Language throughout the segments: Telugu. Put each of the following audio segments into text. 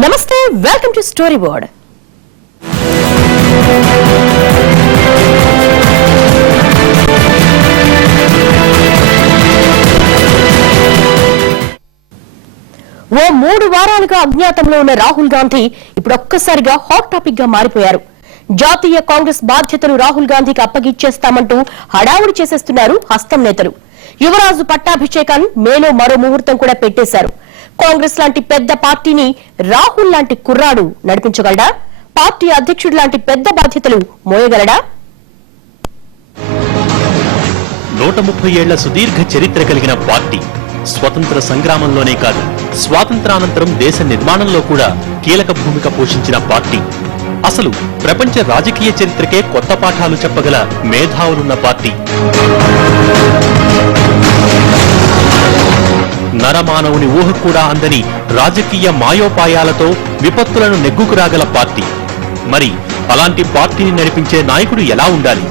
నమస్తే, వెల్కమ్ టు స్టోరీ బోర్డ్. ఓ 3 వారాలుగా అజ్ఞాతంలో ఉన్న రాహుల్ గాంధీ ఇప్పుడు ఒక్కసారిగా హాట్ టాపిక్ గా మారిపోయారు. జాతీయ కాంగ్రెస్ బాధ్యతలు రాహుల్ గాంధీకి అప్పగిచ్చేస్తామంటూ హడావుడి చేసేస్తున్నారు హస్తం నేతలు. యువరాజు పట్టాభిషేకం మేలో మరో ముహూర్తం కూడా పెట్టేశారు. కాంగ్రెస్ లాంటి పెద్ద పార్టీని రాహుల్ లాంటి కుర్రాడు నడిపించగలడా? పార్టీ అధ్యక్షుడు లాంటి పెద్ద బాధ్యతలు మోయగలడా? 130 ఏళ్ల సుదీర్ఘ చరిత్ర కలిగిన పార్టీ. స్వతంత్ర సంగ్రామంలోనే కాదు, స్వాతంత్రానంతరం దేశ నిర్మాణంలో కూడా కీలక భూమిక పోషించిన పార్టీ. అసలు ప్రపంచ రాజకీయ చరిత్రకే కొత్త పాఠాలు చెప్పగల మేధావులున్న పార్టీ. నరమానవుని ఊహ కూడా అందని రాజకీయ మాయోపాయాలతో విపత్తులను నెగ్గుకురాగల పార్టీ. మరి అలాంటి పార్టీని నడిపించే నాయకుడు ఎలా ఉండాలి?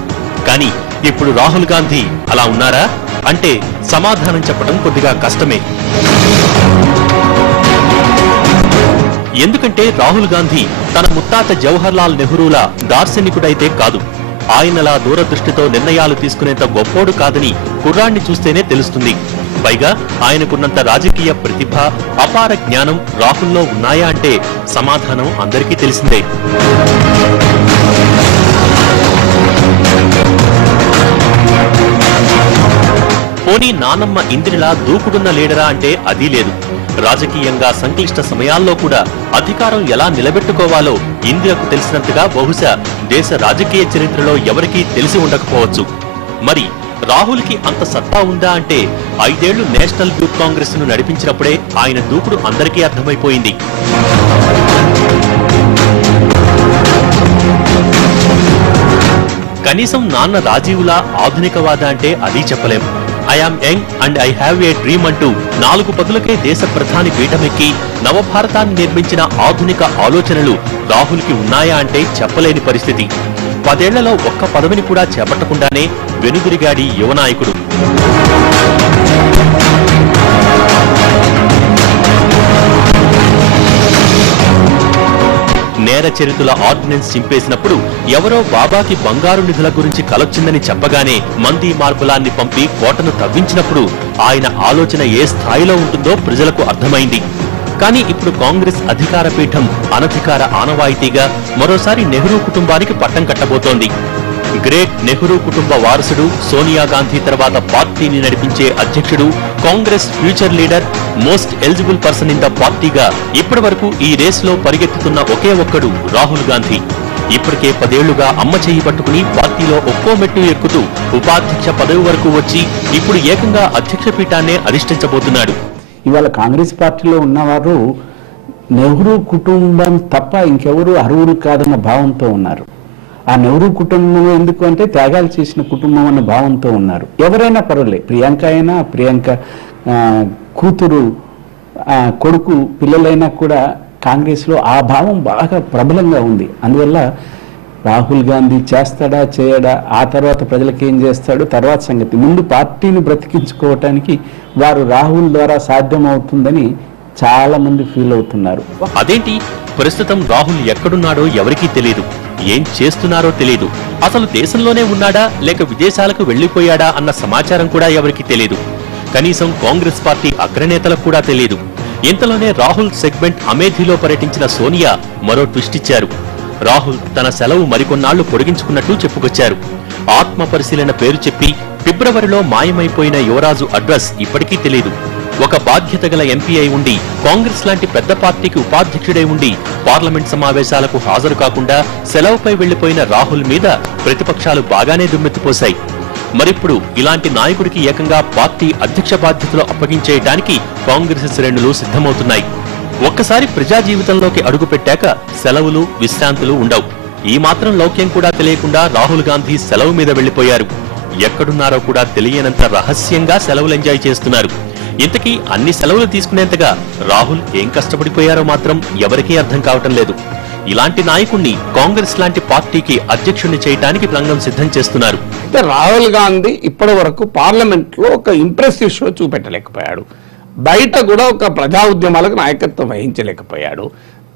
కానీ ఇప్పుడు రాహుల్ గాంధీ అలా ఉన్నారా అంటే సమాధానం చెప్పడం కొద్దిగా కష్టమే. ఎందుకంటే రాహుల్ గాంధీ తన ముత్తాత జవహర్ లాల్ నెహ్రూలా దార్శనికుడైతే కాదు. ఆయనలా దూరదృష్టితో నిర్ణయాలు తీసుకునేంత గొప్పోడు కాదని కుర్రాన్ని చూస్తేనే తెలుస్తుంది. పైగా ఆయనకున్నంత రాజకీయ ప్రతిభ, అపార జ్ఞానం రాహుల్లో ఉన్నాయా అంటే సమాధానం అందరికీ తెలిసిందే. పోనీ నానమ్మ ఇందిరలా దూకుడున్న లీడరా అంటే అదీ లేదు. రాజకీయంగా సంక్లిష్ట సమయాల్లో కూడా అధికారం ఎలా నిలబెట్టుకోవాలో ఇందిరకు తెలిసినంతగా బహుశా దేశ రాజకీయ చరిత్రలో ఎవరికీ తెలిసి ఉండకపోవచ్చు. మరి రాహుల్ కి అంత సత్తా ఉందా అంటే 5 ఏళ్లు నేషనల్ యూత్ కాంగ్రెస్ ను నడిపించినప్పుడే ఆయన దూకుడు అందరికీ అర్థమైపోయింది. కనీసం నాన్న రాజీవులా ఆధునికవాద అంటే అదీ చెప్పలేం. I am young and I have a dream అంటూ 4 పదులకే దేశ ప్రధాని పీఠమెక్కి నవభారతాన్ని నిర్మించిన ఆధునిక ఆలోచనలు రాహుల్ కి ఉన్నాయా అంటే చెప్పలేని పరిస్థితి. 10 ఏళ్లలో ఒక్క పదవిని కూడా చేపట్టకుండానే వెనుదిరిగాడి యువనాయకుడు. నేర చరిత్రల ఆర్డినెన్స్ చింపేసినప్పుడు ఎవరో బాబాకి బంగారు నిధుల గురించి కలొచ్చిందని చెప్పగానే మంది మార్బలాన్ని పంపి కోటను తవ్వించినప్పుడు ఆయన ఆలోచన ఏ స్థాయిలో ఉంటుందో ప్రజలకు అర్థమైంది. కానీ ఇప్పుడు కాంగ్రెస్ అధికార పీఠం అనధికార ఆనవాయితీగా మరోసారి నెహ్రూ కుటుంబానికి పట్టం కట్టబోతోంది. గ్రేట్ నెహ్రూ కుటుంబ వారసుడు సోనియా గాంధీ తర్వాత పార్టీని నడిపించే అధ్యక్షుడు, Congress future leader, most eligible person in the పార్టీగా ఇప్పటి వరకు ఈ రేసులో పరిగెత్తుతున్న ఒకే ఒక్కడు రాహుల్ గాంధీ. ఇప్పటికే 10 ఏళ్లుగా అమ్మ చెయ్యి పట్టుకుని పార్టీలో ఒక్కో మెట్టు ఎక్కుతూ ఉపాధ్యక్ష పదవి వరకు వచ్చి ఇప్పుడు ఏకంగా అధ్యక్ష పీఠాన్నే అధిష్ఠించబోతున్నాడు. ఇవాళ కాంగ్రెస్ పార్టీలో ఉన్నవారు నెహ్రూ కుటుంబం తప్ప ఇంకెవరూ అర్హులు కాదన్న భావంతో ఉన్నారు. ఆ నెహ్రూ కుటుంబం ఎందుకు అంటే త్యాగాలు చేసిన కుటుంబం అన్న భావంతో ఉన్నారు. ఎవరైనా పర్వాలేదు, ప్రియాంక అయినా, ప్రియాంక కూతురు కొడుకు పిల్లలైనా కూడా కాంగ్రెస్లో ఆ భావం బాగా ప్రబలంగా ఉంది. అందువల్ల రాహుల్ గాంధీ చేస్తాడా చేయడా, ఆ తర్వాత ప్రజలకు ఏం చేస్తాడో తర్వాత సంగతి. ముందు పార్టీని బ్రతికించుకోవటానికి వారు రాహుల్ ద్వారా సాధ్యమవుతుందని చాలా మంది ఫీల్ అవుతున్నారు. అదేంటి, ప్రస్తుతం రాహుల్ ఎక్కడున్నాడో ఎవరికీ తెలియదు, ఏం చేస్తున్నారో తెలియదు. అసలు దేశంలోనే ఉన్నాడా లేక విదేశాలకు వెళ్లిపోయాడా అన్న సమాచారం కూడా ఎవరికీ తెలియదు. కనీసం కాంగ్రెస్ పార్టీ అగ్రనేతలకు కూడా తెలియదు. ఇంతలోనే రాహుల్ సెగ్మెంట్ అమేథీలో పర్యటించిన సోనియా మరో ట్విస్ట్ ఇచ్చారు. రాహుల్ తన సెలవు మరికొన్నాళ్లు పొడిగించుకున్నట్టు చెప్పుకొచ్చారు. ఆత్మ పరిశీలన పేరు చెప్పి ఫిబ్రవరిలో మాయమైపోయిన యువరాజు అడ్రస్ ఇప్పటికీ తెలియదు. ఒక బాధ్యత గల ఎంపీ అయి ఉండి, కాంగ్రెస్ లాంటి పెద్ద పార్టీకి ఉపాధ్యక్షుడై ఉండి పార్లమెంట్ సమావేశాలకు హాజరు కాకుండా సెలవుపై వెళ్లిపోయిన రాహుల్ మీద ప్రతిపక్షాలు బాగానే దుమ్మెత్తిపోశాయి. మరిప్పుడు ఇలాంటి నాయకుడికి ఏకంగా పార్టీ అధ్యక్ష బాధ్యతలు అప్పగించేయడానికి కాంగ్రెస్ శ్రేణులు సిద్ధమవుతున్నాయి. ఒక్కసారి ప్రజా జీవితంలోకి అడుగుపెట్టాక సెలవులు, విశ్రాంతులు ఉండవు. ఈ మాత్రం లౌక్యం కూడా తెలియకుండా రాహుల్ గాంధీ సెలవు మీద వెళ్లిపోయారు. ఎక్కడున్నారో కూడా తెలియనంత రహస్యంగా సెలవులు ఎంజాయ్ చేస్తున్నారు. ఇంతకీ అన్ని సెలవులు తీసుకునేంతగా రాహుల్ ఏం కష్టపడిపోయారో మాత్రం ఎవరికీ అర్థం కావటం లేదు. ఇలాంటి నాయకుణ్ణి కాంగ్రెస్ లాంటి పార్టీకి అధ్యక్షుణ్ణి చేయడానికి రంగం సిద్ధం చేస్తున్నారు. రాహుల్ గాంధీ ఇప్పటి వరకు పార్లమెంట్ లో ఒక ఇంప్రెసివ్ షో చూపెట్టలేకపోయాడు. బయట కూడా ఒక ప్రజా ఉద్యమాలకు నాయకత్వం వహించలేకపోయాడు.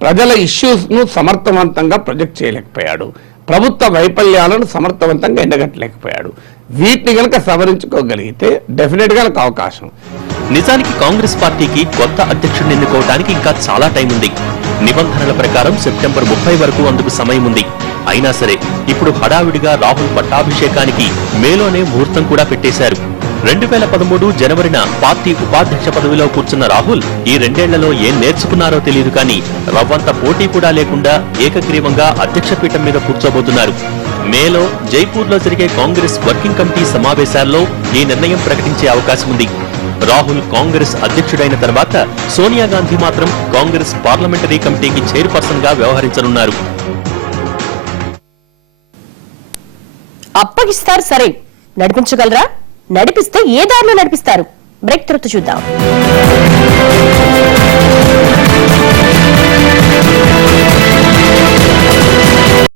ప్రజల ఇష్యూస్ ను సమర్థవంతంగా ప్రొజెక్ట్ చేయలేకపోయాడు, ప్రభుత్వ వైఫల్యాలను సమర్థవంతంగా ఎండగట్టలేకపోయాడు. వీటిని కనుక సవరించుకోగలిగితే డెఫినెట్ గా అవకాశం. నిజానికి కాంగ్రెస్ పార్టీకి కొత్త అధ్యక్షుడిని ఎన్నుకోవడానికి ఇంకా చాలా టైం ఉంది. నిబంధనల ప్రకారం సెప్టెంబర్ 30 వరకు అందుకు సమయం ఉంది. అయినా సరే ఇప్పుడు హడావిడిగా రాహుల్ పట్టాభిషేకానికి మేలోనే ముహూర్తం కూడా పెట్టేశారు. 2013 జనవరిన పార్టీ ఉపాధ్యక్ష పదవిలో కూర్చున్న రాహుల్ ఈ 2 ఏళ్లలో ఏం నేర్చుకున్నారో తెలియదు కానీ రవ్వంత పోటీ కూడా లేకుండా ఏకగ్రీవంగా అధ్యక్ష పీఠం మీద కూర్చోబోతున్నారు. మేలో జైపూర్లో జరిగే కాంగ్రెస్ వర్కింగ్ కమిటీ సమావేశాల్లో ఈ నిర్ణయం ప్రకటించే అవకాశం ఉంది. రాహుల్ కాంగ్రెస్ అధ్యక్షుడైన తర్వాత సోనియా గాంధీ మాత్రం కాంగ్రెస్ పార్లమెంటరీ కమిటీకి చైర్పర్సన్ గా వ్యవహరించనున్నారు. అప్పగిస్తారు సరే, నడిపించగలరా? నడిపిస్తే ఏ దారిలో నడిపిస్తారు? బ్రేక్ తర్వాత చూద్దాం.